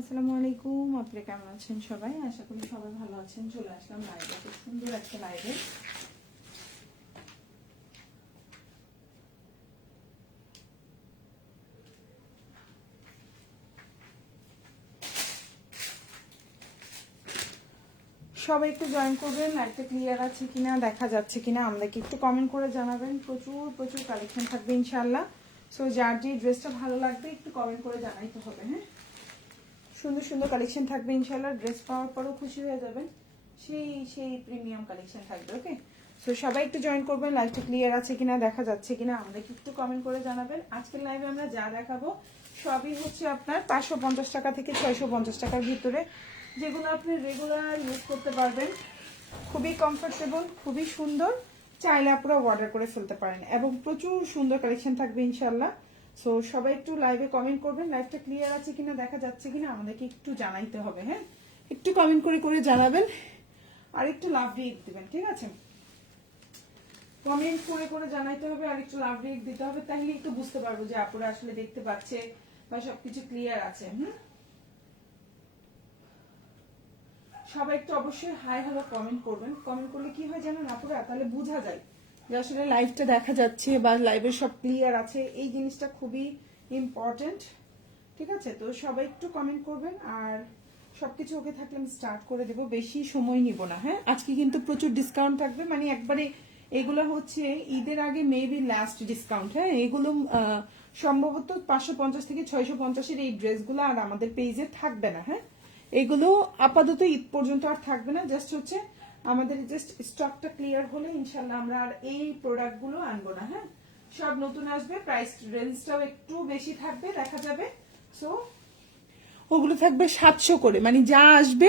আসসালামু আলাইকুম, আপনারা কেমন আছেন সবাই? আশা করি সবাই ভালো আছেন। চলে আসলাম লাইভে, খুব সুন্দর একটা লাইভে। সবাই একটু জয়েন করবেন। লাইভটা ক্লিয়ার আছে কিনা, দেখা যাচ্ছে কিনা আমাদেরকে একটু কমেন্ট করে জানাবেন। প্রচুর প্রচুর কালেকশন থাকবে ইনশাআল্লাহ। সো যার যে ড্রেসটা ভালো লাগবে একটু কমেন্ট করে জানাইতে হবে। হ্যাঁ, সুন্দর সুন্দর কালেকশন থাকবে ইনশাআল্লাহ। ড্রেস পাওয়ার পরও খুশি হয়ে যাবেন। সেই প্রিমিয়াম কালেকশন থাকবে। ওকে, সো সবাই একটু জয়েন করবেন। লাইভটা ক্লিয়ার আছে কিনা, দেখা যাচ্ছে কিনা আমাদেরকে একটু কমেন্ট করে জানাবেন। আজকের লাইভে আমরা যা দেখাবো সবই হচ্ছে আপনার 550 টাকা থেকে 650 টাকার ভিতরে, যেগুলো আপনি রেগুলার ইউজ করতে পারবেন। খুবই কমফোর্টেবল, খুবই সুন্দর। চাইলে আপনারা অর্ডার করে ফেলতে পারেন এবং প্রচুর সুন্দর কালেকশন থাকবে ইনশাল্লাহ। সো সবাই একটু লাইভে কমেন্ট করবেন। লাইভটা ক্লিয়ার আছে কিনা, দেখা যাচ্ছে কিনা আমাদেরকে একটু জানাইতে হবে। হ্যাঁ, একটু কমেন্ট করে করে জানাবেন আর একটু লাভ রিয়েক্ট দিবেন। ঠিক আছে, কমেন্ট করে করে জানাইতে হবে আর একটু লাভ রিয়েক্ট দিতে হবে, তাহলে একটু বুঝতে পারবো যে আপুরা আসলে দেখতে পাচ্ছে বা সবকিছু ক্লিয়ার আছে। সবাই একটু অবশ্যই হাই হ্যালো কমেন্ট করবেন। কমেন্ট করলে কি হয় জানেন আপুরা, তাহলে বোঝা যায় যে আসলে লাইভটা দেখা যাচ্ছে বা লাইভে সব ক্লিয়ার আছে। এই জিনিসটা খুবই ইম্পর্টেন্ট। ঠিক আছে, তো সবাই একটু কমেন্ট করবেন আর সবকিছু ওকে থাকলে আমি স্টার্ট করে দেবো। বেশি সময় নিব না। হ্যাঁ, আজকে কিন্তু প্রচুর ডিসকাউন্ট থাকবে, মানে একবারে এগুলো হচ্ছে ঈদের আগে মেবি লাস্ট ডিসকাউন্ট। হ্যাঁ, এগুলো সম্ভবত 550 থেকে 650-এর এই ড্রেসগুলো আর আমাদের পেজে থাকবে না। হ্যাঁ, এগুলো আপাতত ঈদ পর্যন্ত আর থাকবে না। জাস্ট হচ্ছে আমাদের জাস্ট স্টকটা ক্লিয়ার হলে ইনশাল্লাহ আমরা আর এই প্রোডাক্টগুলো আনবো না। হ্যাঁ, সব নতুন আসবে, প্রাইস রেঞ্জটাও একটু বেশি থাকবে, দেখা যাবে। সো ওগুলো থাকবে 700 করে, মানে যা আসবে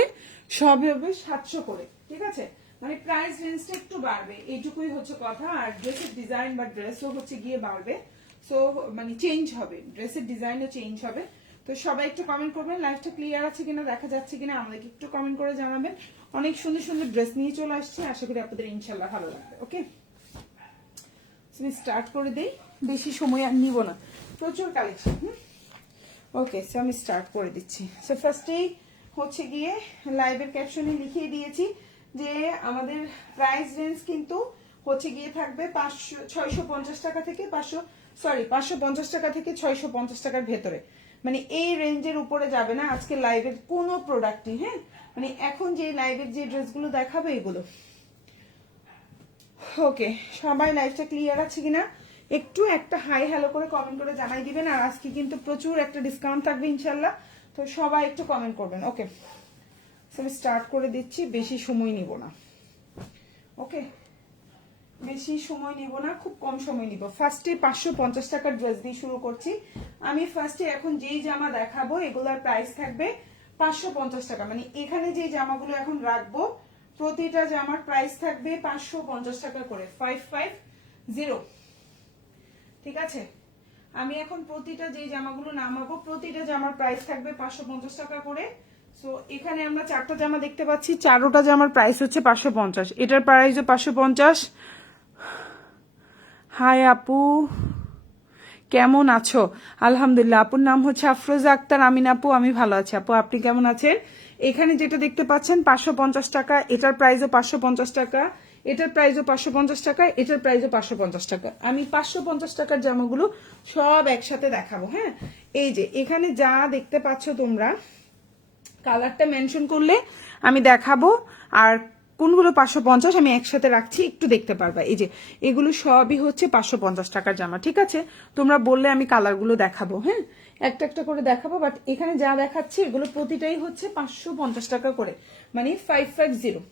সব হবে 700 করে। ঠিক আছে, মানে প্রাইস রেঞ্জটা একটু বাড়বে, এইটুকুই হচ্ছে কথা। আর ড্রেসের ডিজাইন বা ড্রেসও হচ্ছে গিয়ে বাড়বে। সো মানে চেঞ্জ হবে, ড্রেসের ডিজাইনও চেঞ্জ হবে। তো সবাই একটু কমেন্ট করবেন। লাইভটা ক্লিয়ার আছে কিনা, দেখা যাচ্ছে কিনা আমাদেরকে একটু কমেন্ট করে জানাবেন। অনেক সুন্দর সুন্দর ড্রেস নিয়ে চলে আসছে, আশা করি আপনাদের ইনশাল্লাহ ভালো লাগবে। ওকে, স্টার্ট করে দেই, বেশি সময় আর নিব না, প্রচুর কালেকশন। ওকে, সো আমি স্টার্ট করে দিচ্ছি। সো ফার্স্টেই হচ্ছে গিয়ে লাইভের ক্যাপশনে লিখিয়ে দিয়েছি যে আমাদের প্রাইস রেঞ্জ কিন্তু হচ্ছে গিয়ে থাকবে 650 টাকা থেকে 550 টাকা থেকে 650 টাকার ভেতরে, মানে এই রেঞ্জের উপরে যাবে না আজকে লাইভের কোনো প্রোডাক্টই। হ্যাঁ, মানে এখন যে লাইভের যে ড্রেসগুলো দেখাবে এগুলো। ওকে, সবাই লাইভটা ক্লিয়ার আছে কিনা একটু একটা হাই হ্যালো করে কমেন্ট করে জানাই দিবেন। আর আজকে কিন্তু প্রচুর একটা ডিসকাউন্ট থাকবে ইনশাল্লাহ, তো সবাই একটু কমেন্ট করবেন। ওকে, আমি স্টার্ট করে দিচ্ছি, বেশি সময় নিব না। ওকে, বেশি সময় নিব না, খুব কম সময় নিব। ফার্স্টে 550 টাকার ড্রেস দিয়ে শুরু করছি আমি। ফার্স্টে এখন যেই জামা দেখাবো এগুলোর প্রাইস থাকবে 550 টাকা, মানে এখানে যে জামাগুলো এখন রাখবো প্রতিটা জামার প্রাইস থাকবে 550 টাকা করে, 550। ঠিক আছে, আমি এখন প্রতিটা যে জামাগুলো নামাবো প্রতিটা জামার প্রাইস থাকবে 550 টাকা করে। সো এখানে আমরা 4টা জামা দেখতে পাচ্ছি, 4টা জামার প্রাইস হচ্ছে 550। এটার প্রাইস 550। হাই আপু, কেমন আছো? আলহামদুলিল্লাহ, আপুর নাম হচ্ছে আফরোজা আক্তার আমিন। আপু আমি ভালো আছি। আপু আপনি কেমন আছেন? এখানে যেটা দেখতে পাচ্ছেন 550 টাকা, এটার প্রাইসও 550 টাকা, এটার প্রাইসও 550 টাকা, এটার প্রাইসও 550 টাকা। আমি 550 টাকার জামাগুলো সব একসাথে দেখাবো। হ্যাঁ, এই যে এখানে যা দেখতে পাচ্ছ তোমরা, কালারটা মেনশন করলে আমি দেখাবো, আর কোনগুলো 550 আমি একসাথে রাখছি একটু দেখতে পারবা। এই যে এগুলো সবই হচ্ছে 550 টাকার জামা। ঠিক আছে, তোমরা বললে আমি কালারগুলো দেখাবো। হ্যাঁ, একটা একটা করে দেখাবো, বাট এখানে যা দেখাচ্ছি এগুলো প্রতিটাই হচ্ছে 550 টাকা করে, মানে 550।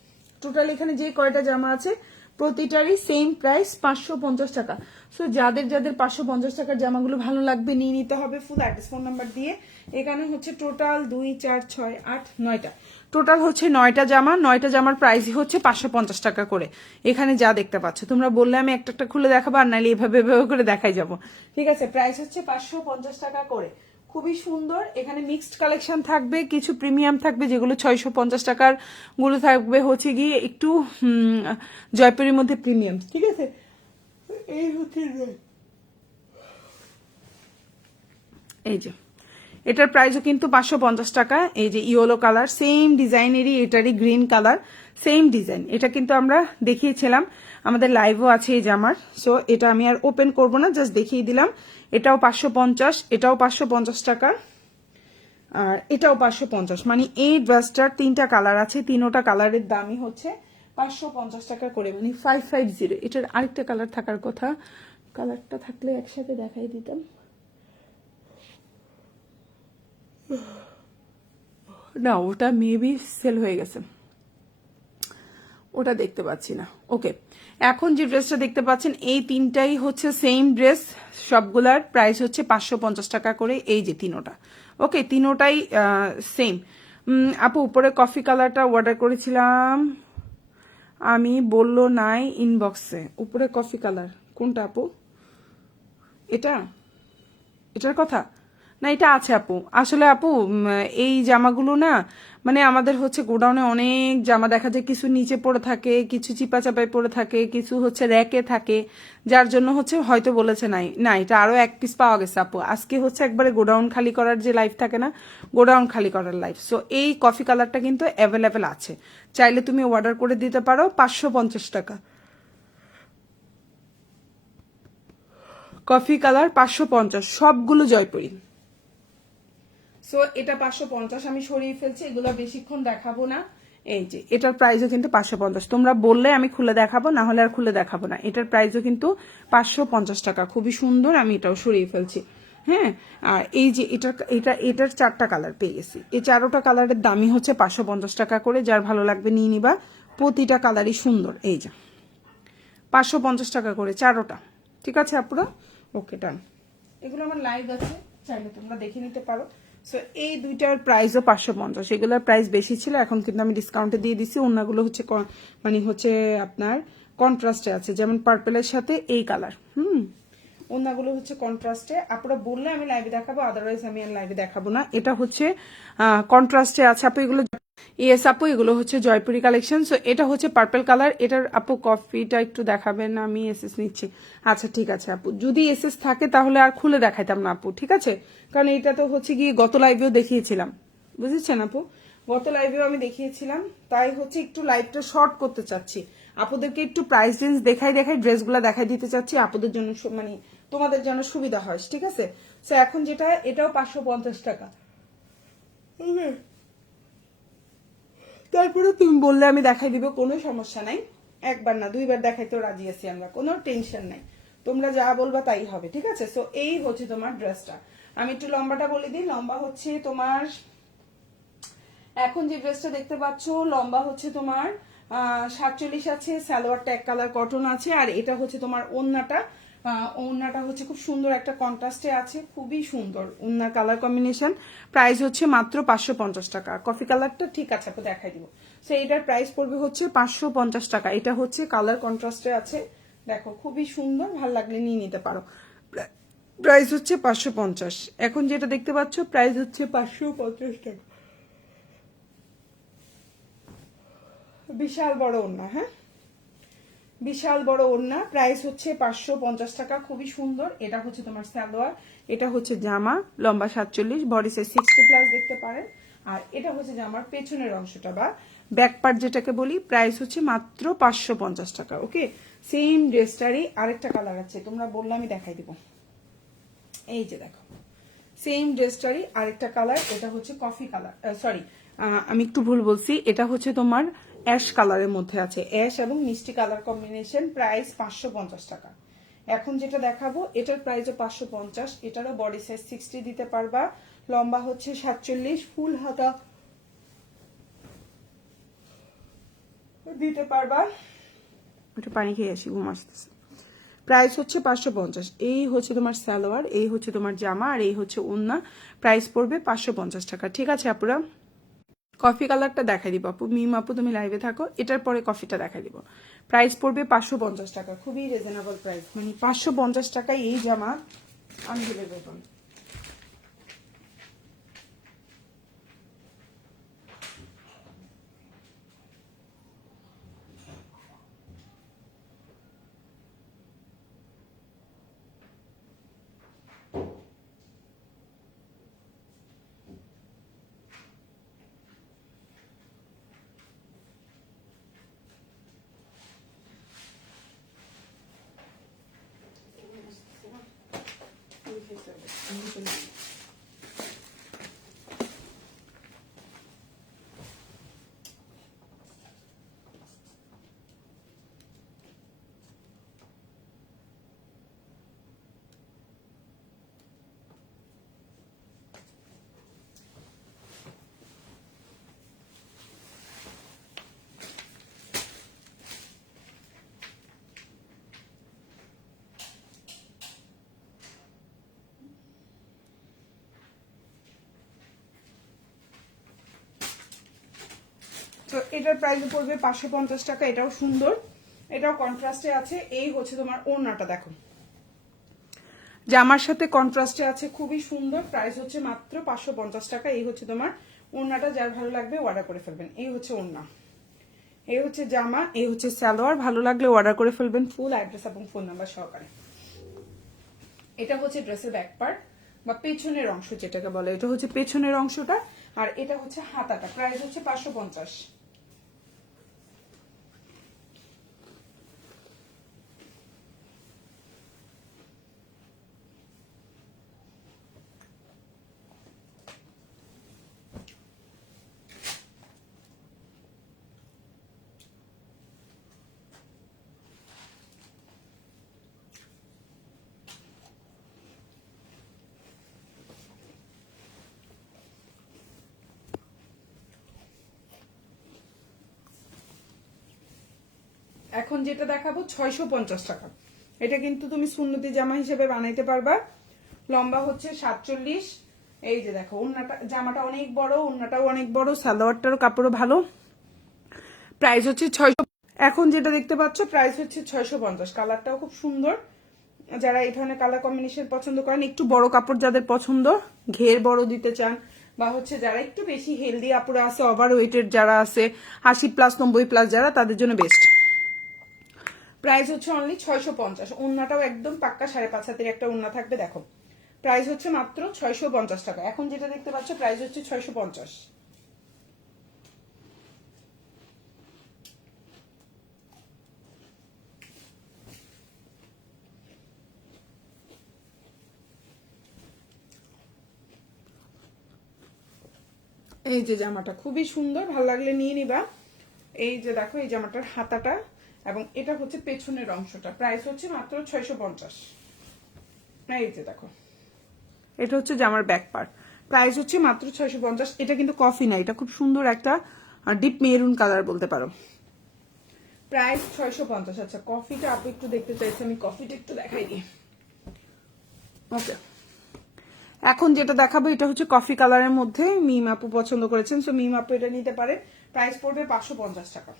টোটাল এখানে যে কয়টা জামা আছে প্রতিটারই সেম প্রাইস 550 টাকা। সো যাদের যাদের 550 টাকার জামাগুলো ভালো লাগবে নিয়ে নিতে হবে ফুল অ্যাড্রেস ফোন নাম্বার দিয়ে। এখানে হচ্ছে টোটাল 2 4 6 8 9টা, টোটাল হচ্ছে 9টা জামা। 9টা জামার প্রাইসই হচ্ছে 550 টাকা করে। এখানে যা দেখতে পাচ্ছ তোমরা বললে আমি একটা একটা খুলে দেখাবো, আর নাহলে এভাবে এভাবে করে দেখাই যাবো। ঠিক আছে, প্রাইস হচ্ছে 550 টাকা করে। খুবই সুন্দর। এখানে মিক্সড কালেকশন থাকবে, কিছু প্রিমিয়াম থাকবে যেগুলো 650 টাকার গুলো থাকবে হচ্ছে গিয়ে একটু জয়পুরের মধ্যে প্রিমিয়াম। ঠিক আছে, এই হচ্ছে এই যে এটার প্রাইসও কিন্তু 550 টাকা। এই যে ইয়েলো কালার, সেম ডিজাইনেরই এটারই গ্রিন কালার, সেম ডিজাইন। এটা কিন্তু আমরা দেখিয়েছিলাম, আমাদের লাইভও আছে এই জামার। সো এটা আমি আর ওপেন করব না, জাস্ট দেখিয়ে দিলাম। এটাও 550, এটাও 550 টাকা, আর এটাও 550। মানে এই ড্রেসটার 3টা কালার আছে, 3টা কালারের দামই হচ্ছে 550 টাকা করে, মানে 550। এটার আরেকটা কালার থাকার কথা, কালারটা থাকলে একসাথে দেখাই দিতাম। না, ওটা মেবি সেল হয়ে গেছে, ওটা দেখতে পাচ্ছি না। ওকে, এখন যে ড্রেসটা দেখতে পাচ্ছেন এই 3টাই হচ্ছে সেম ড্রেস, সবগুলার প্রাইস হচ্ছে 550 টাকা করে। এই যে 3টা, ওকে, 3টাই সেম। আপু উপরে কফি কালারটা অর্ডার করেছিলাম আমি, বললো নাই ইনবক্সে। উপরে কফি কালার কোনটা আপু? এটা, এটার কথা না, এটা আছে আপু। আসলে আপু এই জামাগুলো না, মানে আমাদের হচ্ছে গোডাউনে অনেক জামা দেখা যায়, কিছু নিচে পড়ে থাকে, কিছু চিপা চাপায় পড়ে থাকে, কিছু হচ্ছে র্যাকে থাকে, যার জন্য হচ্ছে হয়তো বলেছে নাই। না, এটা আরো 1 পিস পাওয়া গেছে আপু। আজকে হচ্ছে একবারে গোডাউন খালি করার যে লাইফ থাকে না, গোডাউন খালি করার লাইফ। সো এই কফি কালারটা কিন্তু অ্যাভেলেবেল আছে, চাইলে তুমি অর্ডার করে দিতে পারো। 550 টাকা কফি কালার, 550, সবগুলো জয়পুরি। সো এটা 550 আমি সরিয়ে ফেলছি, এগুলো বেশিক্ষণ দেখাবো না। এই যে এটার প্রাইসও কিন্তু 550, তোমরা বললে আমি খুলে দেখাবো, না হলে আর খুলে দেখাবো না। এটার প্রাইসও কিন্তু 550 টাকা, খুবই সুন্দর। আমি এটাও সরিয়ে ফেলছি। হ্যাঁ, আর এই যে এটার 4টা কালার পেয়ে গেছি, এই 4টা কালারের দামই হচ্ছে 550 টাকা করে। যার ভালো লাগবে নিয়ে নিবা, প্রতিটা কালারই সুন্দর। এই যে 550 টাকা করে 4টা, ঠিক আছে আপুরা? ওকে, ডান। এগুলো আমার লাইভ আছে, চাইলে তোমরা দেখে নিতে পারো। সো এই দুইটার প্রাইসও 550, এগুলোর প্রাইস বেশি ছিল, এখন কিন্তু আমি ডিসকাউন্টে দিয়ে দিচ্ছি। অন্যগুলো হচ্ছে মানে হচ্ছে আপনার কন্ট্রাস্টে আছে, যেমন পার্পেলের সাথে এই কালার। অন্যগুলো হচ্ছে কন্ট্রাস্টে। আপনারা বললে আমি লাইভে দেখাবো, আদারওয়াইজ আমি আর লাইভে দেখাবো না। এটা হচ্ছে কন্ট্রাস্টে আছে আপু, এগুলো ইয়েস আপু, এগুলো হচ্ছে জয়পুরি কালেকশন। সো এটা হচ্ছে পার্পল কালার। এটার আপু কফিটা একটু দেখাবেন, আমি এসএস নিচ্ছি। আচ্ছা ঠিক আছে আপু, যদি এসএস থাকে তাহলে আর খুলে দেখাইতাম না আপু, ঠিক আছে? কারণ এটা তো হচ্ছে গিয়ে গত লাইভেও দেখিয়েছিলাম, বুঝেছেন আপু? গত লাইভেও আমি দেখিয়েছিলাম, তাই হচ্ছে একটু লাইভটা শর্ট করতে চাচ্ছি। আপুদেরকে একটু প্রাইস রেঞ্জ দেখাই ড্রেসগুলো দেখাই দিতে চাচ্ছি, আপুদের জন্য মানে তোমাদের জন্য সুবিধা হয়, ঠিক আছে? সো এখন যেটা, এটাও 550 টাকা। তারপরে তুমি বললে আমি দেখাই দিব, কোনো সমস্যা নাই। একবার না 2বার দেখাইতেও রাজি আছি আমরা, কোনো টেনশন নাই। তোমরা যা বলবা তাই হবে, ঠিক আছে? সো এই হচ্ছে তোমার ড্রেসটা। আমি একটু লম্বাটা বলে দিই। লম্বা হচ্ছে তোমার, এখন যে ড্রেসটা দেখতে পাচ্ছ, লম্বা হচ্ছে তোমার 47 আছে, সালোয়ার ট্যাগ কালার কটন আছে, আর এটা হচ্ছে তোমার ওড়নাটা। ওড়নাটা হচ্ছে খুব সুন্দর একটা কন্ট্রাস্টে আছে, খুবই সুন্দর ওড়নার কালার কম্বিনেশন। প্রাইস হচ্ছে মাত্র 550 টাকা। কফি কালারটা ঠিক আছে আপু, দেখাই দিব। সো এটার প্রাইস পড়বে হচ্ছে 550 টাকা। এটা হচ্ছে কালার কন্ট্রাস্টে আছে, দেখো খুবই সুন্দর, ভাল লাগলে নিয়ে নিতে পারো। প্রাইস হচ্ছে 550। এখন যেটা দেখতে পাচ্ছ প্রাইস হচ্ছে 550 টাকা। বিশাল বড় ওড়না, হ্যাঁ বিশাল বড় ওড়না, প্রাইস হচ্ছে 550 টাকা, খুবই সুন্দর। এটা হচ্ছে তোমার সালোয়ার, এটা হচ্ছে জামা, লম্বা 47, বডি সাইজ 60+ দেখতে পারেন। আর এটা হচ্ছে জামার পেছনের অংশটা বা ব্যাক পার্ট যেটাকে বলি। প্রাইস হচ্ছে মাত্র 550 টাকা। ওকে, সেম ড্রেসটারই আরেকটা কালার আছে, তোমরা বললে আমি দেখাই দিব। এই যে দেখো, সেম ড্রেসটারই আরেকটা কালার, এটা হচ্ছে কফি কালার, সরি আমি একটু ভুল বলছি, এটা হচ্ছে তোমার অ্যাশ কালারের মধ্যে আছে, অ্যাশ এবং মিষ্টি কালার কম্বিনেশন। প্রাইস 550 টাকা। এখন যেটা দেখাবো এটার প্রাইসও 550, এটারও বডি সাইজ 60 দিতে পারবা, লম্বা হচ্ছে 47, ফুল হাতা দিতে পারবা। একটু পানি খেয়ে আসি, ঘুম আসতেছে। প্রাইস হচ্ছে 550। এই হচ্ছে তোমার সালোয়ার, এই হচ্ছে তোমার জামা, আর এই হচ্ছে ওড়না। প্রাইস পড়বে 550 টাকা, ঠিক আছে আপুরা? কফি কালারটা দেখাই দিব আপু, মিম আপু তুমি লাইভে থাকো, এটার পরে কফিটা দেখাই দিব। প্রাইস পড়বে 550 টাকা, খুবই রিজনেবল প্রাইস, মানে 550 টাকায় এই জামা আনবিলিভেবল। তো এটার প্রাইস পড়বে 550 টাকা। এটাও সুন্দর, এটাও কন্ট্রাস্টে আছে। এই হচ্ছে তোমার ওড়নাটা, দেখো জামার সাথে কন্ট্রাস্টে আছে, খুবই সুন্দর। প্রাইস হচ্ছে মাত্র 550 টাকা। এই হচ্ছে তোমার ওড়নাটা, যার ভালো লাগবে অর্ডার করে ফেলবেন। এই হচ্ছে ওড়না, এই হচ্ছে জামা, এই হচ্ছে সালোয়ার। ভালো লাগলে অর্ডার করে ফেলবেন ফুল অ্যাড্রেস এবং ফোন নাম্বার সহকারে। এটা হচ্ছে ড্রেসের ব্যাক পার্ট বা পেছনের অংশ যেটাকে বলে, এটা হচ্ছে পেছনের অংশটা, আর এটা হচ্ছে হাতাটা। প্রাইস হচ্ছে 550। এখন যেটা দেখাবো 650 টাকা। এটা কিন্তু তুমি সুন্নতি জামা হিসেবে বানাইতে পারবা। লম্বা হচ্ছে 47। এই যে দেখো ওন্নাটা, জামাটা অনেক বড়, ওন্নাটাও অনেক বড়, সালোয়ারটারও কাপড়ও ভালো। প্রাইস হচ্ছে 600। এখন যেটা দেখতে পাচ্ছ প্রাইস হচ্ছে 650। কালারটাও খুব সুন্দর। যারা এই ধরনের কালার কম্বিনেশন পছন্দ করেন, একটু বড় কাপড় যাদের পছন্দ, ঘের বড় দিতে চান, বা হচ্ছে যারা একটু বেশি হেলদি আপুরা আছে, ওভার ওয়েটেড যারা আছে, 80+ 90+ যারা, তাদের জন্য বেস্ট। প্রাইস হচ্ছে অনলি 650। ওন্নাটাও একদম পাক্কা 5.5 হাতের একটা ওন্না থাকবে, দেখো প্রাইস হচ্ছে মাত্র 650 টাকা। এখন যেটা দেখতে পাচ্ছ প্রাইস হচ্ছে 650। এই যে জামাটা খুবই সুন্দর, ভালো লাগলে নিয়ে নিবা। এই যে দেখো এই জামাটার হাতাটা এবং এটা হচ্ছে পেছনের অংশটা। প্রাইস হচ্ছে মাত্র 650। এই যে দেখো এটা হচ্ছে জামার ব্যাক পার্ট। প্রাইস হচ্ছে মাত্র 650। এটা কিন্তু কফি না, এটা খুব সুন্দর একটা ডিপ মেরুন কালার বলতে পারো। প্রাইস 650। আচ্ছা কফিটা আপু একটু দেখতে চাইছি, আমি কফিটা একটু দেখাই দিই। ওকে, এখন যেটা দেখাবো এটা হচ্ছে কফি কালারের মধ্যে, মিম আপু পছন্দ করেছেন, সো মিম আপু এটা নিতে পারে। প্রাইস পড়বে 550 টাকা।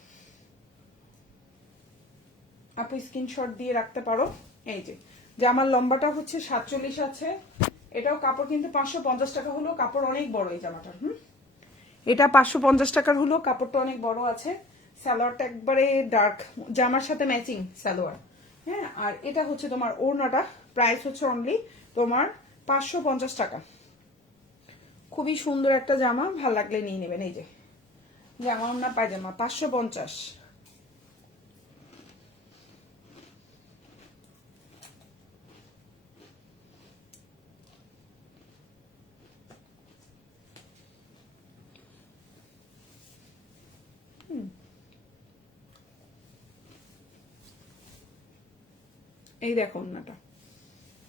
আপু স্ক্রিনশট দিয়ে রাখতে পারো। এই যে জামার লম্বাটা হচ্ছে 47 আছে। এটাও কাপড় কিন্তু 550 টাকা হলো, কাপড় অনেক বড় এই জামাটার। এটা 550 টাকার হলো, কাপড়টা অনেক বড় আছে। সালোয়ারটা একবারে ডার্ক, জামার সাথে ম্যাচিং সালোয়ার। হ্যাঁ, আর এটা হচ্ছে তোমার ওড়নাটা। প্রাইস হচ্ছে অনলি তোমার 550 টাকা। খুবই সুন্দর একটা জামা, ভাল লাগলে নিয়ে নেবেন। এই যে জামা ওড়না পায়জামা 550। এই দেখো ওড়নাটা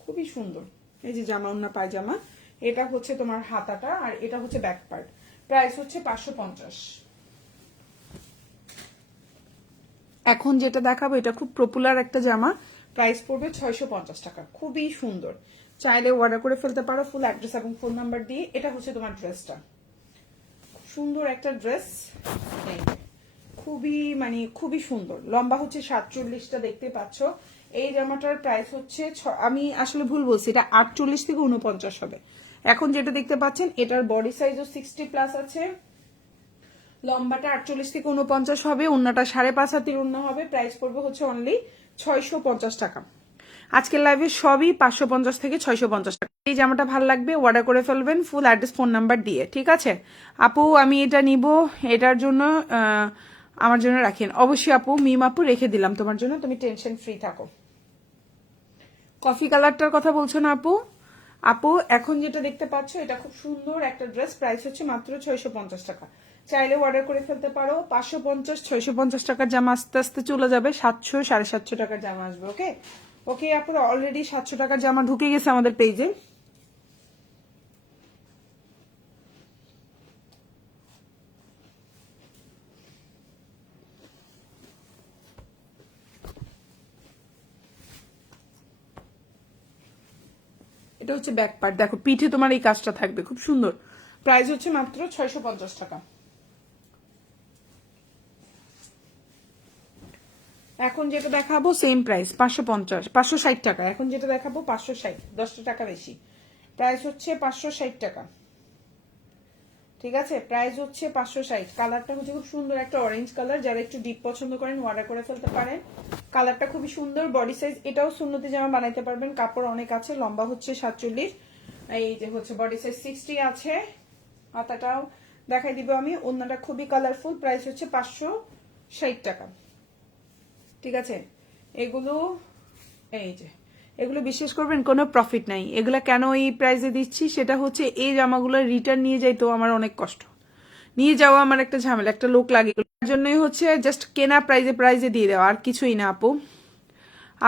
খুবই সুন্দর। এই যে জামা ওড়না পায়জামা, এটা হচ্ছে তোমার হাতাটা, আর এটা হচ্ছে ব্যাক পার্ট। প্রাইস হচ্ছে 550। এখন যেটা দেখাবো এটা খুব পপুলার একটা জামা, প্রাইস পড়বে 650 টাকা। খুবই সুন্দর, চাইলে অর্ডার করে ফেলতে পারো ফুল অ্যাড্রেস এবং ফোন নাম্বার দিয়ে। এটা হচ্ছে তোমার ড্রেসটা, সুন্দর একটা ড্রেস। খুবই মানে খুবই সুন্দর। লম্বা হচ্ছে 47টা দেখতে পাচ্ছ। এই জামাটার প্রাইস হচ্ছে আমি আসলে ভুল বলছি, এটা 48 থেকে 49 হবে। এখন যেটা দেখতে পাচ্ছেন এটার বডি সাইজও 60+ আছে, লম্বাটা 48 থেকে 49 হবে, ওন্নাটা 5.5 হাতের ওন্না হবে। প্রাইস পড়বে হচ্ছে অনলি 650 টাকা। আজকের লাইভে সবই 550 থেকে 650 টাকা। এই জামাটা ভালো লাগবে অর্ডার করে ফেলবেন ফুল অ্যাড্রেস ফোন নাম্বার দিয়ে, ঠিক আছে আপু? আমি এটা নিব, এটার জন্য আমার জন্য রাখেন অবশ্যই আপু। মিম আপু রেখে দিলাম তোমার জন্য, তুমি টেনশন ফ্রি থাকো। কফি কালারটার কথা বলছো না আপু? আপু এখন যেটা দেখতে পাচ্ছ এটা খুব সুন্দর একটা ড্রেস, প্রাইস হচ্ছে মাত্র 650 টাকা। চাইলে অর্ডার করে ফেলতে পারো। 550 650 টাকার জামা আস্তে আস্তে চলে যাবে 700 750 টাকার জামা আসবে। ওকে ওকে আপুরা, অলরেডি 700 টাকার জামা ঢুকে গেছে আমাদের পেজে। এটা হচ্ছে ব্যাক পার্ট, দেখো পিঠে তোমার এই কাজটা থাকবে, খুব সুন্দর। প্রাইস হচ্ছে মাত্র 650 টাকা। এখন যেটা দেখাবো সেম প্রাইস 550 560 টাকা। এখন যেটা দেখাবো 560, 10 টাকা বেশি। প্রাইস হচ্ছে 560 টাকা। ঠিক আছে, প্রাইস হচ্ছে 560। কালারটা হচ্ছে খুব সুন্দর একটা অরেঞ্জ কালার, যারা একটু ডিপ পছন্দ করেন অর্ডার করে ফেলতে পারেন। কালারটা খুবই সুন্দর। বডি সাইজ এটাও সুন্নতি জামা বানাইতে পারবেন, কাপড় অনেক আছে। লম্বা হচ্ছে 47, এই যে হচ্ছে বডি সাইজ 60 আছে। হাতাটাও দেখাই দিব আমি। ওড়নাটা খুবই কালারফুল। প্রাইস হচ্ছে 560 টাকা। ঠিক আছে, এগুলো এই যে এগুলো বিশ্বাস করবেন কোনো প্রফিট নাই। এগুলা কেন এই প্রাইসে দিচ্ছি সেটা হচ্ছে এই জামাগুলো রিটার্ন নিয়ে যাইতো আমার অনেক কষ্ট, নিয়ে যাওয়া আমার একটা ঝামেলা, একটা লোক লাগে। তার জন্যই হচ্ছে জাস্ট কেনা প্রাইজে দিয়ে দেওয়া, আর কিছুই না। আপু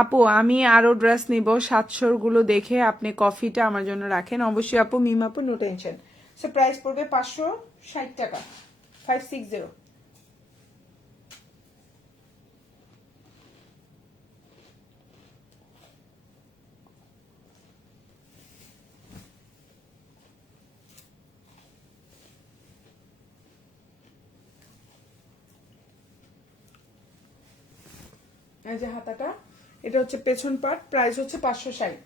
আপু আমি আরো ড্রেস নিব, 700 গুলো দেখে আপনি কফিটা আমার জন্য রাখেন অবশ্যই। আপু মিম আপু, নো টেনশন। সো প্রাইস পড়বে 560 টাকা, 560। এই যে হাতাটা, এটা হচ্ছে পেছন পার্ট। প্রাইস হচ্ছে 560।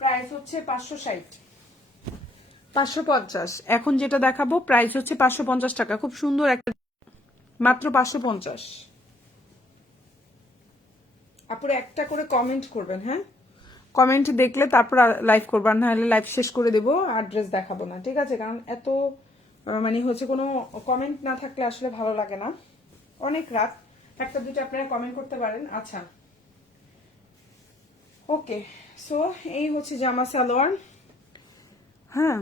প্রাইস হচ্ছে 560, 550। এখন যেটা দেখাবো প্রাইস হচ্ছে 550 টাকা। খুব সুন্দর একটা, মাত্র 550। আপুরা একটা করে কমেন্ট করবেন, হ্যাঁ কমেন্ট দেখলে তারপর লাইভ করবেন, নাহলে লাইভ শেষ করে দেবো, অ্যাড্রেস দেখাবো না। ঠিক আছে, কারণ এত মানে হচ্ছে কোনো কমেন্ট না থাকলে আসলে ভালো লাগে না। অনেক রাত, একটা দুটো আপনারা কমেন্ট করতে পারেন। আচ্ছা ওকে, সো এই হচ্ছে জামা সালোয়ার। হ্যাঁ,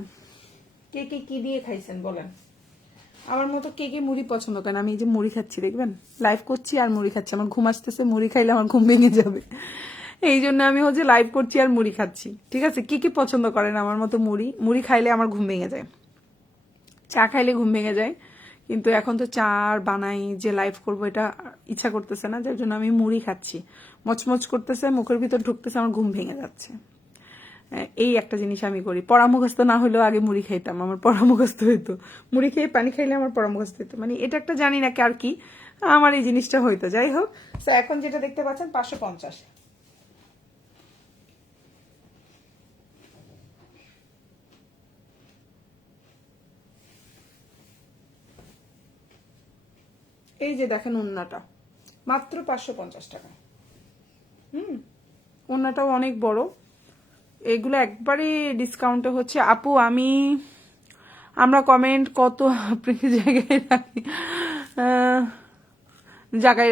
কে কে কি দিয়ে খাইছেন বলেন। আমার মতো কে কে মুড়ি পছন্দ করেন? আমি এই যে মুড়ি খাচ্ছি, দেখবেন লাইভ করছি আর মুড়ি খাচ্ছি, আমার ঘুম আসতেছে, মুড়ি খাইলে আমার ঘুম ভেঙে যাবে, এই জন্য আমি হচ্ছে লাইভ করছি আর মুড়ি খাচ্ছি। ঠিক আছে, কি কি পছন্দ করেন আমার মতো? মুড়ি, মুড়ি খাইলে আমার ঘুম ভেঙে যায়, চা খাইলে ঘুম ভেঙে যায়, কিন্তু এখন তো চা আর বানাই যে লাইভ করবো এটা ইচ্ছা করতেছে না, যার জন্য আমি মুড়ি খাচ্ছি। মচমচ করতেছে, মুখের ভিতর ঢুকতেছে, আমার ঘুম ভেঙে যাচ্ছে। এই একটা জিনিস আমি করি। পড়া মুখস্থ না হলেও আগে মুড়ি খাইতাম, আমার পড়া মুখস্থ হইতো। মুড়ি খেয়ে পানি খাইলে আমার পড়া মুখস্থ হইতো, মানে এটা একটা জানি না আর কি, আমার এই জিনিসটা হইতো। যাই হোক, তো এখন যেটা দেখতে পাচ্ছেন 550। এই যে দেখেন ওন্নাটা, মাত্র 550 টাকা। ওন্নাটাও অনেক বড়। এগুলো একবারে ডিসকাউন্টে হচ্ছে। আপু আমরা কমেন্ট কত আপনাকে জায়গায়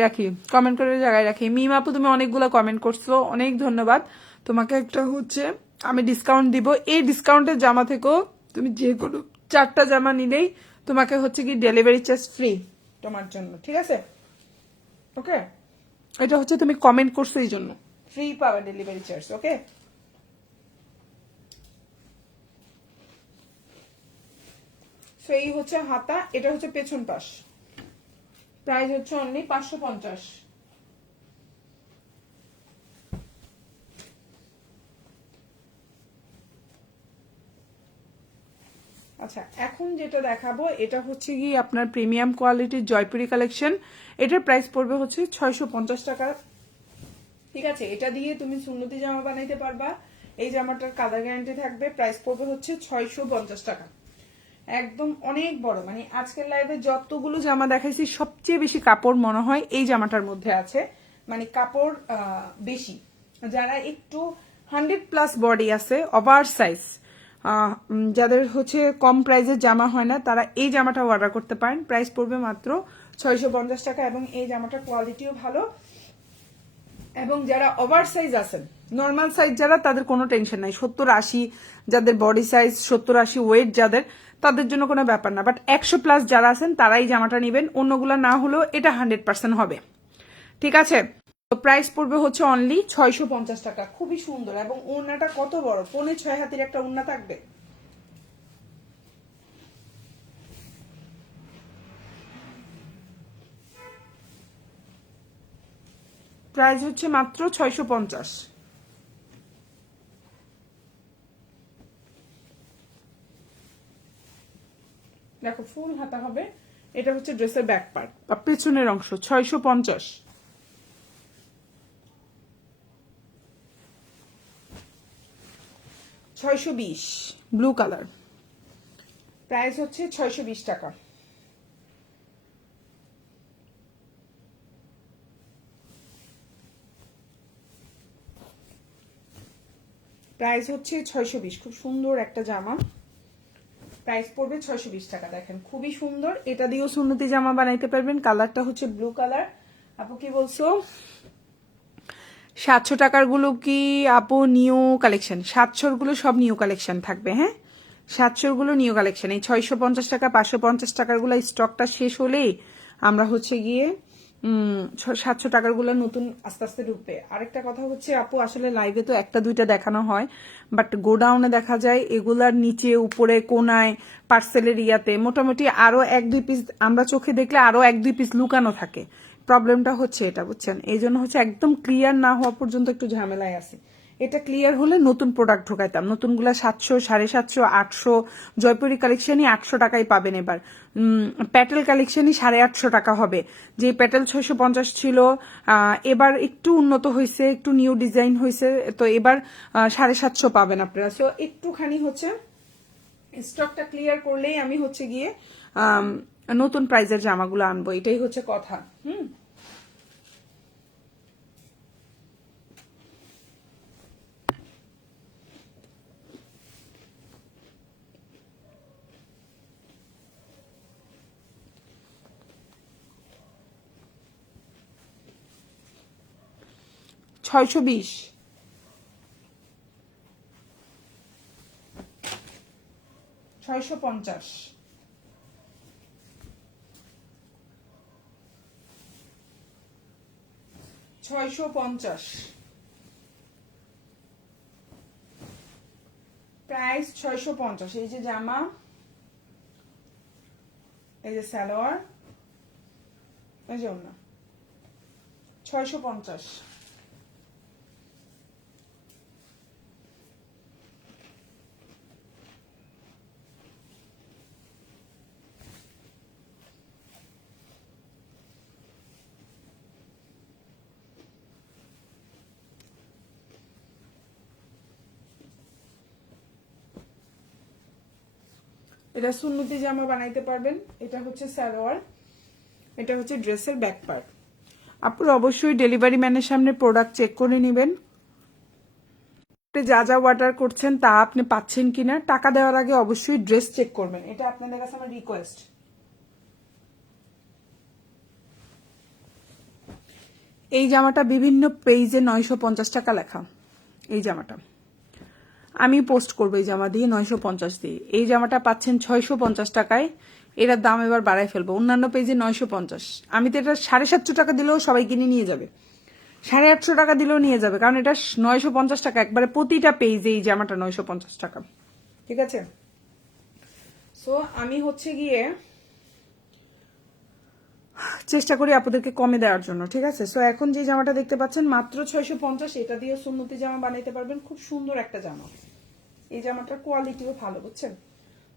রাখি, কমেন্ট করে জায়গায় রাখি। মিম আপু তুমি অনেকগুলো কমেন্ট করছো, অনেক ধন্যবাদ তোমাকে। একটা হচ্ছে আমি ডিসকাউন্ট দিব, এই ডিসকাউন্টের জামা থেকেও তুমি যে কোনো 4টা জামা নিলেই তোমাকে হচ্ছে কি ডেলিভারি চার্জ ফ্রি তোমার জন্য। ঠিক আছে, ওকে, এটা হচ্ছে তুমি কমেন্ট করছো এই জন্য ফ্রি পাওয়া ডেলিভারি চার্জ। ওকে, সো এই হচ্ছে হাতা, এটা হচ্ছে পেছন পাশ। প্রাইস হচ্ছে অনলি 550। আচ্ছা, এখন যেটা দেখাবো এটা হচ্ছে কি আপনার প্রিমিয়াম কোয়ালিটির জয়পুরি কালেকশন। এটার প্রাইস পড়বে হচ্ছে 650 টাকা। ঠিক আছে, এটা দিয়ে তুমি সুন্নতি জামা বানাইতে পারবা। এই জামাটার কালার গ্যারান্টি থাকবে। প্রাইস পড়বে হচ্ছে 650 টাকা। একদম অনেক বড়, মানে আজকের লাইভে যতগুলো জামা দেখাইছি সবচেয়ে বেশি কাপড় মনে হয় এই জামাটার মধ্যে আছে, মানে কাপড় বেশি। যারা একটু 100+ বডি আছে, ওভার সাইজ, যাদের হচ্ছে কম প্রাইসের জামা হয় না, তারা এই জামাটা অর্ডার করতে পারেন। প্রাইস পড়বে মাত্র 650 টাকা, এবং এই জামাটার কোয়ালিটিও ভালো। এবং যারা ওভার সাইজ আছেন নর্মাল সাইজ যারা তাদের কোনো টেনশন নাই, 70-80 যাদের বডি সাইজ, 70-80 ওয়েট যাদের, তাদের জন্য কোনো ব্যাপার না। বাট 100+ যারা আছেন তারাই জামাটা নেবেন, অন্যগুলা না হলেও এটা 100% হবে। ঠিক আছে, তো প্রাইস পড়বে হচ্ছে অনলি 650 টাকা। খুবই সুন্দর, এবং ওড়নাটা কত বড়, 5.5 হাতের একটা ওড়না থাকবে। প্রাইস হচ্ছে মাত্র 650। দেখো ফুল হাতা হবে, এটা হচ্ছে ড্রেসের ব্যাক পার্ট বা পেছনের অংশ। 650। 620 ব্লু কালার, প্রাইস হচ্ছে 620 টাকা। প্রাইস হচ্ছে 620, খুব সুন্দর একটা জামা, প্রাইস পড়বে 620 টাকা। দেখেন খুবই সুন্দর, এটা দিয়েও সুন্নতি জামা বানাইতে পারবেন। কালারটা হচ্ছে ব্লু কালার। আপু কি বলছো? 700 টাকার গুলো কি আপু নিউ কালেকশন? 700 গুলো সব নিউ কালেকশন থাকবে। হ্যাঁ, 700 গুলো নিউ কালেকশন। এই 650 টাকা 550 টাকার গুলো স্টকটা শেষ হলেই আমরা হচ্ছে গিয়ে 700 টাকার গুলো নতুন আস্তে আস্তে ঢুকবে। আরেকটা কথা হচ্ছে আপু, আসলে লাইভে তো একটা দুইটা দেখানো হয়, বাট গোডাউনে দেখা যায় এগুলার নিচে উপরে কোনায় পার্সেলের ইয়াতে মোটামুটি আরো 1-2 পিস আমরা চোখে দেখলে আরো 1-2 পিস লুকানো থাকে। প্রবলেমটা হচ্ছে এটা, বুঝছেন? এই জন্য হচ্ছে একদম ক্লিয়ার না হওয়া পর্যন্ত একটু ঝামেলায় আছে। এটা ক্লিয়ার হলে নতুন প্রোডাক্ট ঢোকাইতাম। নতুনগুলা 700, 750, 800। জয়পুরি কালেকশনই 800 টাকায় পাবেন এবার। প্যাটেল কালেকশনই 850 টাকা হবে। যে প্যাটেল 650 ছিল, এবার একটু উন্নত হয়েছে, একটু নিউ ডিজাইন হয়েছে, তো এবার 750 পাবেন আপনারা। সো একটুখানি হচ্ছে স্টকটা ক্লিয়ার করলেই আমি হচ্ছে গিয়ে নতুন প্রাইজের জামাগুলো আনবো, এটাই হচ্ছে কথা। 620। 650। 650 প্রাইস। 650। এই যে জামা, এই যে সালোয়ার, এই যে ওড়না। 650। এটা সুন্নতি জামা বানাইতে পারবেন। এটা হচ্ছে সালোয়ার, এটা হচ্ছে ড্রেসের ব্যাক পার্ট। আপনারা অবশ্যই ডেলিভারি ম্যানের সামনে প্রোডাক্ট চেক করে নেবেন, যা যা অর্ডার করছেন তা আপনি পাচ্ছেন কিনা। টাকা দেওয়ার আগে অবশ্যই ড্রেস চেক করবেন, এটা আপনাদের কাছে আমার রিকোয়েস্ট। এই জামাটা বিভিন্ন পেজে 950 টাকা লেখা। এই জামাটা আমি পোস্ট করবো, এই জামা দিয়ে 950 দিয়ে। এই জামাটা পাচ্ছেন 650 টাকায়। এটার দাম এবার বাড়াই ফেলবো, অন্যান্য পেজে 950। আমি তো এটা 750 টাকা দিলেও সবাই কিনে নিয়ে যাবে, 850 টাকা দিলেও নিয়ে যাবে, কারণ এটা 950 টাকা একবারে প্রতিটা পেজে। এই জামাটা 950 টাকা। ঠিক আছে, সো আমি হচ্ছে গিয়ে চেষ্টা করি আপনাদেরকে কমে দেওয়ার জন্য। ঠিক আছে, সো এখন যে জামাটা দেখতে পাচ্ছেন মাত্র 650, এটা দিয়ে সুন্নতি জামা বানাইতে পারবেন। খুব সুন্দর একটা জামা। এই জামাটার কোয়ালিটিও ভালো, বুঝছেন?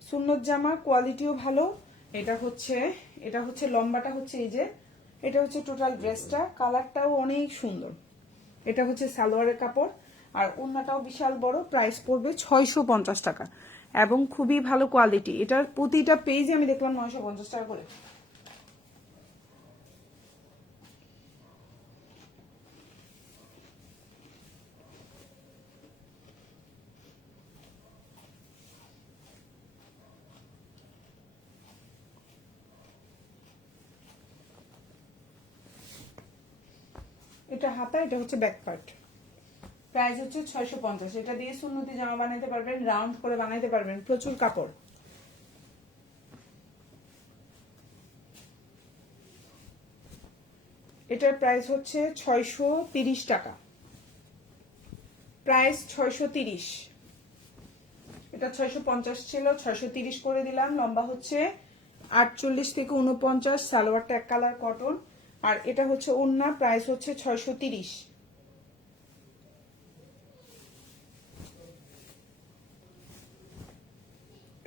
সুন্নত জামা, কোয়ালিটিও ভালো। এটা হচ্ছে লম্বাটা হচ্ছে এই যে, এটা হচ্ছে টোটাল ড্রেসটা, কালারটাও অনেক সুন্দর। এটা হচ্ছে সালোয়ারের কাপড়, আর ওড়নাটাও বিশাল বড়। প্রাইস পড়বে 650 টাকা, এবং খুবই ভালো কোয়ালিটি। এটার প্রতিটা পেজে আমি দেখলাম 950 টাকা করে। এটা হাতা, এটা হচ্ছে ব্যাক পার্ট। প্রাইস হচ্ছে 650। এটা দিয়ে সুন্নতি জামা বানাইতে পারবেন, রাউন্ড করে বানাইতে পারবেন, প্রচুর কাপড়। এটার প্রাইস হচ্ছে 630 টাকা, প্রাইস 630। এটা 650 ছিল, 630 করে দিলাম। লম্বা হচ্ছে 48 থেকে 49, সালোয়ারটা এক কালার কটন, আর এটা হচ্ছে ওড়না, প্রাইস হচ্ছে 630।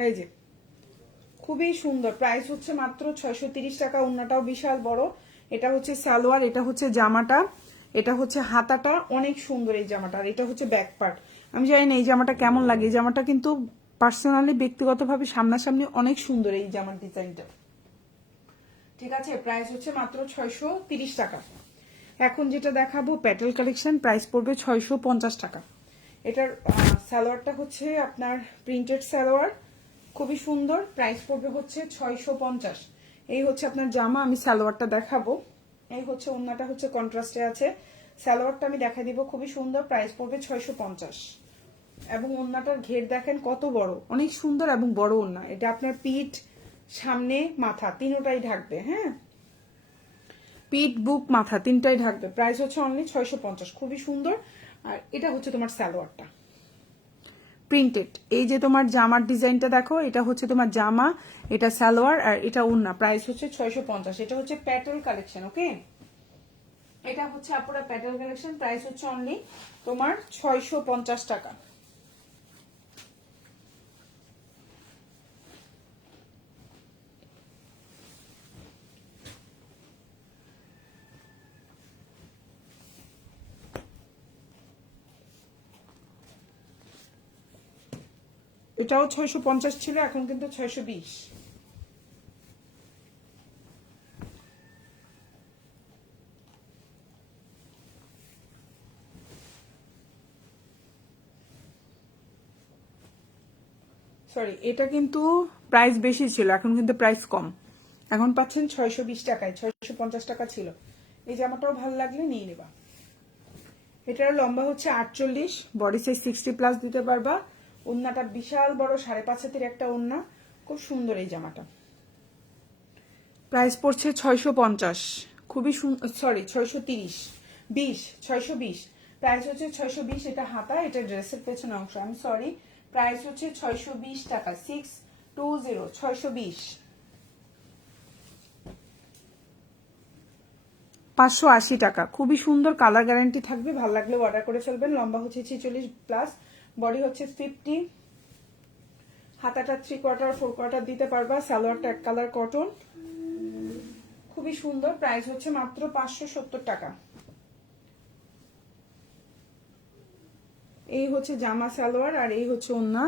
এই যে খুবই সুন্দর, প্রাইস হচ্ছে মাত্র 630 টাকা। ওড়নাটাও বিশাল বড়। এটা হচ্ছে সালোয়ার, এটা হচ্ছে জামাটা, এটা হচ্ছে হাতাটা, অনেক সুন্দর এই জামাটা। আর এটা হচ্ছে ব্যাক পার্ট। আমি জানি না এই জামাটা কেমন লাগে, এই জামাটা কিন্তু পার্সোনালি ব্যক্তিগতভাবে সামনাসামনি অনেক সুন্দর এই জামার ডিজাইনটা। ঠিক আছে, প্রাইস হচ্ছে মাত্র 630 টাকা। এখন যেটা দেখাবো প্যাটেল কালেকশন, প্রাইস পড়বে 650 টাকা। এটার সালোয়ারটা হচ্ছে আপনার প্রিন্টেড সালোয়ার, খুবই সুন্দর, প্রাইস পড়বে হচ্ছে 650। এই হচ্ছে আপনার জামা, আমি সালোয়ারটা দেখাবো। এই হচ্ছে ওড়নাটা হচ্ছে কন্ট্রাস্টে আছে, সালোয়ারটা আমি দেখা দিব, খুবই সুন্দর, প্রাইস পড়বে 650। এবং ওড়নাটার ঘের দেখেন কত বড়, অনেক সুন্দর এবং বড় ওড়না। এটা আপনার পিঠ, সামনে, মাথা তিনটাই ঢাকবে। হ্যাঁ, পিঠ, বুক, মাথা তিনটাই ঢাকবে। প্রাইস হচ্ছে অনলি 650, খুবই সুন্দর। আর এটা হচ্ছে তোমার সালোয়ারটা প্রিন্টেড। এই যে তোমার জামার ডিজাইনটা দেখো, এটা হচ্ছে তোমার জামা, এটা সালোয়ার, আর এটা ওড়না। প্রাইস হচ্ছে 650। এটা হচ্ছে প্যাটেল কালেকশন। ওকে, এটা হচ্ছে আপুরা প্যাটেল কালেকশন, প্রাইস হচ্ছে অনলি তোমার 650 টাকা। এটাও 650 ছিল, এখন কিন্তু 620। সরি, এটা কিন্তু প্রাইস বেশি ছিল, এখন কিন্তু প্রাইস কম। এখন পাচ্ছেন 620 টাকায়, 650 টাকা ছিল। এই জামাটাও ভালো লাগলে নিয়ে নেবা। এটার লম্বা হচ্ছে 48, বডি সাইজ 60+ দিতে পারবা। ওড়নাটা বিশাল বড়, 5.5 হাতের একটা ওড়না, খুব সুন্দর এই জামাটা। প্রাইস পড়ছে 650, খুবই সরি 630, 620। প্রাইস হচ্ছে 620। এটা হাতা, এটা ড্রেসের পেছনে অংশ, আমি সরি। প্রাইস হচ্ছে 620 টাকা, 620, 620। 580 টাকা, খুবই সুন্দর, কালার গ্যারান্টি থাকবে, ভালো লাগলে অর্ডার করে ফেলবেন। লম্বা হচ্ছে 46+, বডি হচ্ছে 50, হাতাটা 3/4 4/4 দিতে পারবা। সালোয়ারটা এক কালার কটন, খুবই সুন্দর। প্রাইস হচ্ছে মাত্র 570 টাকা। এই হচ্ছে জামা সালোয়ার, আর এই হচ্ছে ওড়না,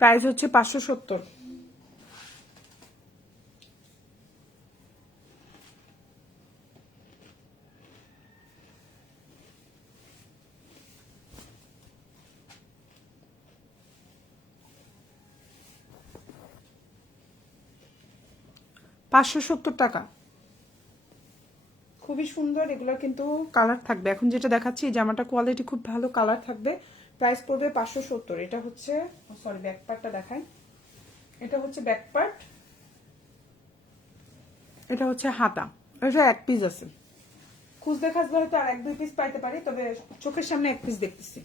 প্রাইস হচ্ছে 570। টাকা, খুবই সুন্দর। এগুলো কিন্তু কালার থাকবে, এখন যেটা দেখাচ্ছি জামাটা কোয়ালিটি খুব ভালো, কালার থাকবে। প্রাইস পড়বে 570। এটা হচ্ছে সরি ব্যাক পার্টটা দেখাই, এটা হচ্ছে ব্যাক পার্ট, এটা হচ্ছে হাতা। এটা এক পিস আছে, খুঁজতে খাসলে হয়তো আর 1-2 পিস পাইতে পারি, তবে চোখের সামনে এক পিস দেখতেছি।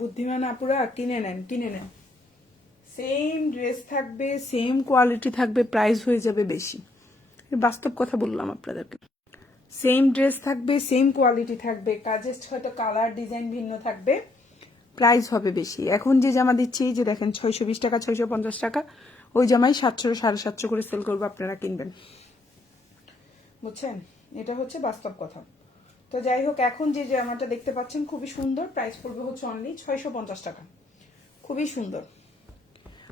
বুদ্ধিমান আপুরা কিনে নেন, কিনে নেন। সেম ড্রেস থাকবে, সেম কোয়ালিটি থাকবে, প্রাইস হয়ে যাবে বেশি। বাস্তব কথা বললাম আপনাদেরকে। সেম ড্রেস থাকবে, সেম কোয়ালিটি থাকবে, জাস্ট হয়তো কালার ডিজাইন ভিন্ন থাকবে, প্রাইস হবে বেশি। এখন যে জামা দিচ্ছি, যে দেখেন 620 টাকা, 650 টাকা, ওই জামাই 700 750 করে সেল করবো, আপনারা কিনবেন, বুঝছেন? এটা হচ্ছে বাস্তব কথা। তো যাই হোক, এখন যে জামাটা দেখতে পাচ্ছেন খুবই সুন্দর, প্রাইস পড়বে হচ্ছে অনলি 650 টাকা, খুবই সুন্দর।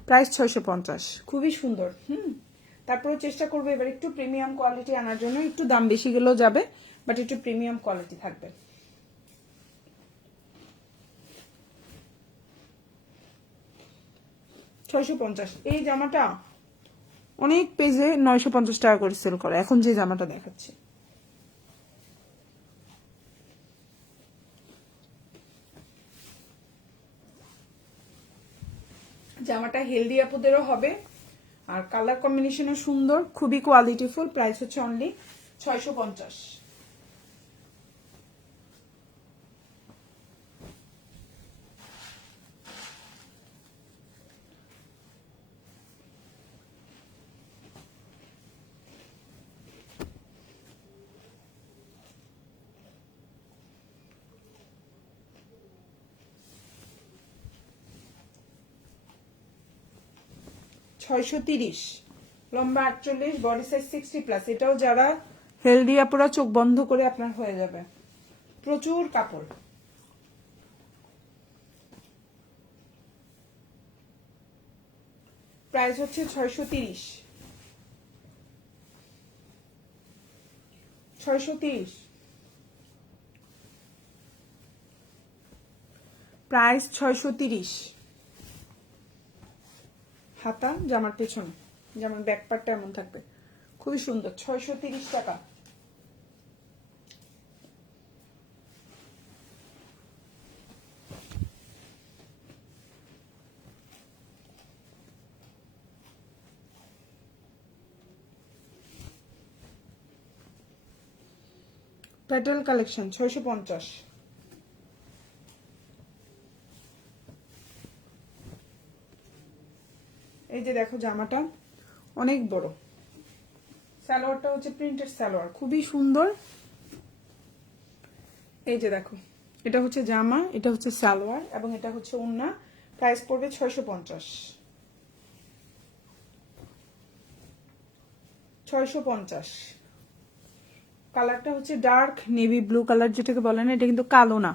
প্রাইস 650, খুবই সুন্দর। তারপরে চেষ্টা করবো এবার একটু প্রিমিয়াম কোয়ালিটি আনার জন্য, একটু দাম বেশি গেলেও যাবে, বাট একটু প্রিমিয়াম কোয়ালিটি থাকবে। $650। এই জামাটা অনেক পেজে 950 টাকা করে সেল করে, এখন যে জামাটা দেখাচ্ছে। জামাটা হেলদি আপুদেরও হবে, আর কালার কম্বিনেশনও সুন্দর, খুবই কোয়ালিটিফুল। প্রাইস হচ্ছে অনলি 650। $630, লম্বা 48, বডি সাইজ 60+। এটাও যারা হেলদি আপুরা চোখ বন্ধ করে আপনার হয়ে যাবে, প্রচুর কাপড়। প্রাইস হচ্ছে 630। 630 প্রাইস 630। হাতা জামার পেছনে, জামার ব্যাক পার্টটা এমন থাকবে, খুবই সুন্দর। 630 টাকা। পেটেল কালেকশন 650। এই যে দেখো জামাটা অনেক বড়, সালোয়ারটা হচ্ছে প্রিন্টেড সালোয়ার, খুবই সুন্দর। এই যে দেখো, এটা হচ্ছে জামা, এটা হচ্ছে সালোয়ার, এবং এটা হচ্ছে ওড়না। প্রাইস পড়বে 650। 650। কালারটা হচ্ছে ডার্ক নেভি ব্লু কালার, যেটাকে বলে না, এটা কিন্তু কালো না,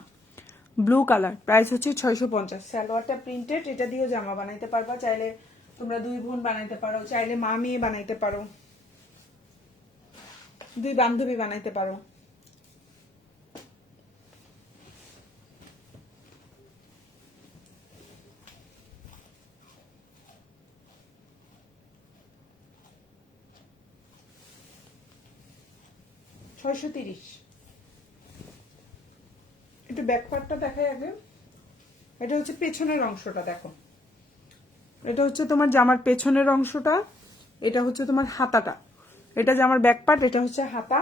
ব্লু কালার। প্রাইস হচ্ছে 650। সালোয়ারটা প্রিন্টেড, এটা দিয়েও জামা বানাইতে পারবা, চাইলে তোমরা দুই বোন বানাইতে পারো, চাইলে মা মেয়ে বানাইতে পারো, দুই বান্ধবী বানাইতে পারো। $630। একটু ব্যাক পার্টটা দেখাই আগে। এটা হচ্ছে পেছনের অংশটা, দেখো এটা হচ্ছে তোমার জামার পেছনের অংশটা, এটা হচ্ছে তোমার হাতাটা, এটা জামার ব্যাক পার্ট, এটা হচ্ছে হাতা,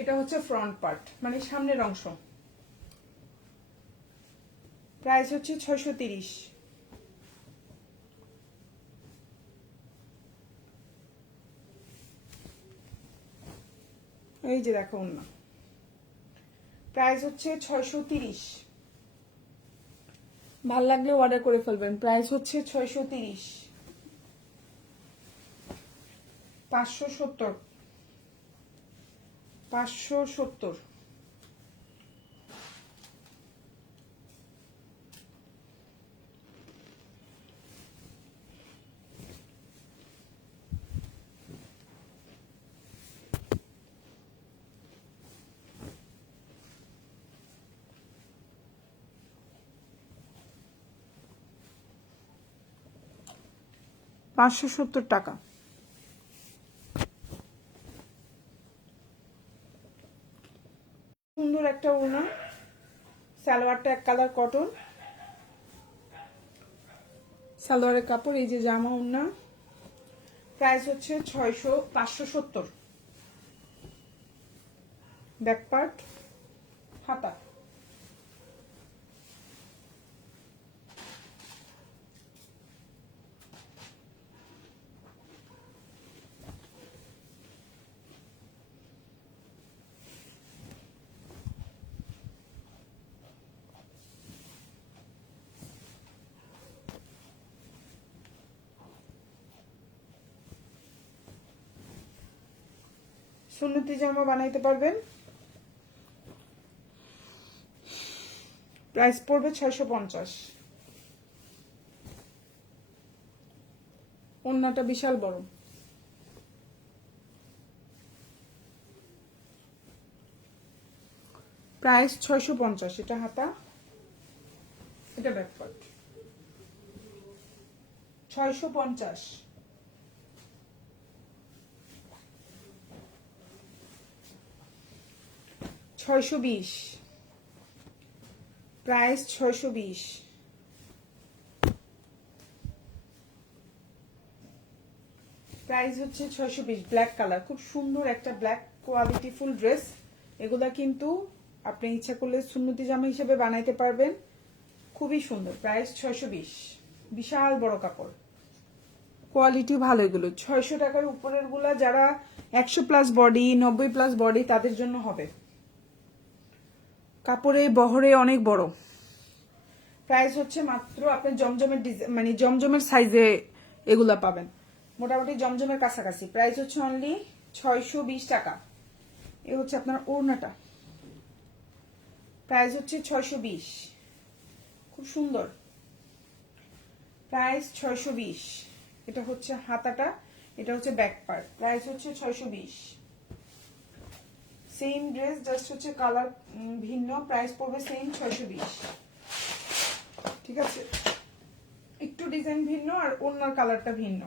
এটা হচ্ছে ফ্রন্ট পার্ট, মানে সামনের অংশ। প্রাইস হচ্ছে 630। এই যে দেখো অন্য, প্রাইস হচ্ছে 630। ভাল লাগলে অর্ডার করে ফেলবেন। প্রাইস হচ্ছে 630। 570। 570। টাকা। সুন্দর একটা ওড়না, সালোয়ারটা এক কালার কটন, সালোয়ারের কাপড়। এই যে জামা ওড়না, প্রাইস হচ্ছে 570। ব্যাক পার্ট, হাতা। সুন্নতি জামা বানাইতে পারবেন। প্রাইস পড়বে 650। ওড়নাটা বিশাল বড়। প্রাইস 650, এটা হাতা, এটা ব্যাক পার্ট। 650, 620, প্রাইস 620, প্রাইস হচ্ছে 620। ব্ল্যাক কালার, খুব সুন্দর একটা ব্ল্যাক কোয়ালিটি ফুল ড্রেস। এগুলা কিন্তু আপনি ইচ্ছা করলে সুন্নতি জামা হিসেবে বানাইতে পারবেন, খুবই সুন্দর। প্রাইস 620, বিশাল বড় কাপড়, কোয়ালিটি ভালো। এগুলো 600 টাকার উপরের গুলা, যারা 100+ বডি, 90+ বডি, তাদের জন্য হবে। কাপড়ে বহরে অনেক বড়। প্রাইস হচ্ছে মাত্র, আপনি জমজমের মানে জমজমের সাইজে এগুলা পাবেন, মোটামুটি জমজমের কাছাকাছি। প্রাইস হচ্ছে অনলি 620 টাকা। এ হচ্ছে আপনার ওড়নাটা, প্রাইস হচ্ছে 620, খুব সুন্দর। প্রাইস 620, এটা হচ্ছে হাতাটা, এটা হচ্ছে ব্যাক পার্ট। প্রাইস হচ্ছে 620। সেম ড্রেস, জাস্ট হচ্ছে কালার ভিন্ন, প্রাইস পড়বে সেম 620। ঠিক আছে, একটু ডিজাইন ভিন্ন আর ওড়নার কালারটা ভিন্ন।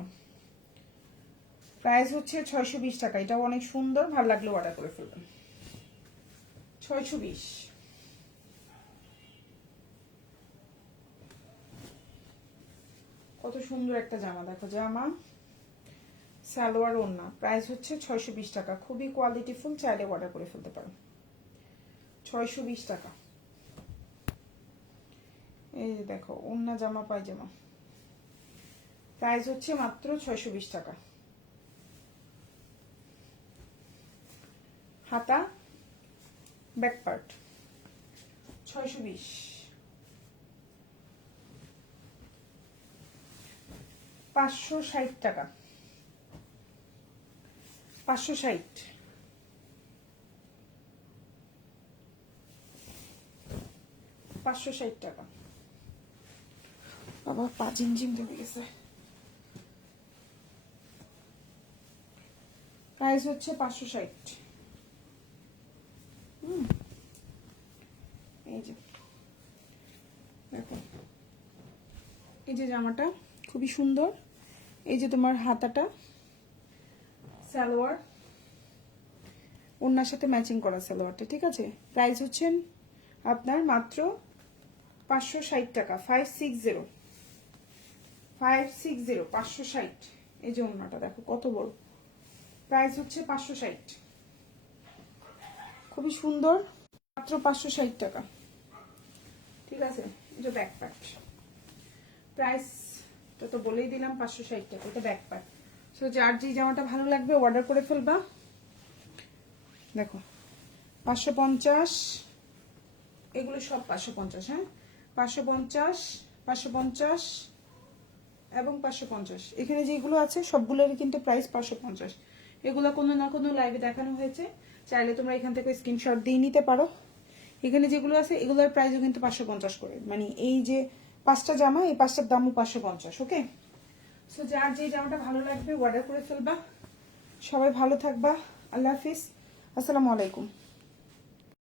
প্রাইস হচ্ছে 620 টাকা। এটাও অনেক সুন্দর, ভালো লাগলে অর্ডার করে ফেলবেন। 620। কত সুন্দর একটা জামা, দেখো জামা, সালোয়ার, ওড়না। প্রাইস হচ্ছে 620 টাকা, খুবই কোয়ালিটি ফুল, চাইলে অর্ডার করে ফেলতে পারো। 620 টাকা। এই যে দেখো ওড়না, জামা, পায়জামা, প্রাইস হচ্ছে মাত্র 620 টাকা। হাতা, ব্যাক পার্ট, 620। 560 টাকা, 560। 560 টাকা। বাবা পা ঝিমঝিম ধরে গেছে। প্রাইস হচ্ছে 560। এই যে দেখো, এই যে জামাটা খুবই সুন্দর। এই যে তোমার হাতাটা, সালোয়ার, ওড়নার সাথে ম্যাচিং করা সালোয়ারটা। ঠিক আছে, প্রাইস হচ্ছে আপনার মাত্র 560 টাকা। 560, 560। এই যে ওড়নাটা দেখো কত বড়, প্রাইস হচ্ছে 560, খুবই সুন্দর, মাত্র 560 টাকা। ঠিক আছে, এটা ব্যাক পার্ট, প্রাইসটা তো বলেই দিলাম 560 টাকা। এটা ব্যাক পার্ট। সো যার যে জামাটা ভালো লাগবে অর্ডার করে ফেলবা। দেখো 550, এগুলো সব 550। হ্যাঁ, 550, 550 এবং 550। এখানে যেগুলো আছে সবগুলোরই কিন্তু প্রাইস 550। এগুলো কোনো না কোনো লাইভে দেখানো হয়েছে, চাইলে তোমরা এখান থেকে স্ক্রিনশট দিয়ে নিতে পারো। এখানে যেগুলো আছে এগুলোর প্রাইসও কিন্তু 550 করে, মানে এই যে 5টা জামা, এই 5টার দামও 550। ওকে, সো যার যে জামাটা ভালো লাগবে অর্ডার করে ফেলবা। সবাই ভালো থাকবা, আল্লাহ হাফিজ, আসসালামু আলাইকুম।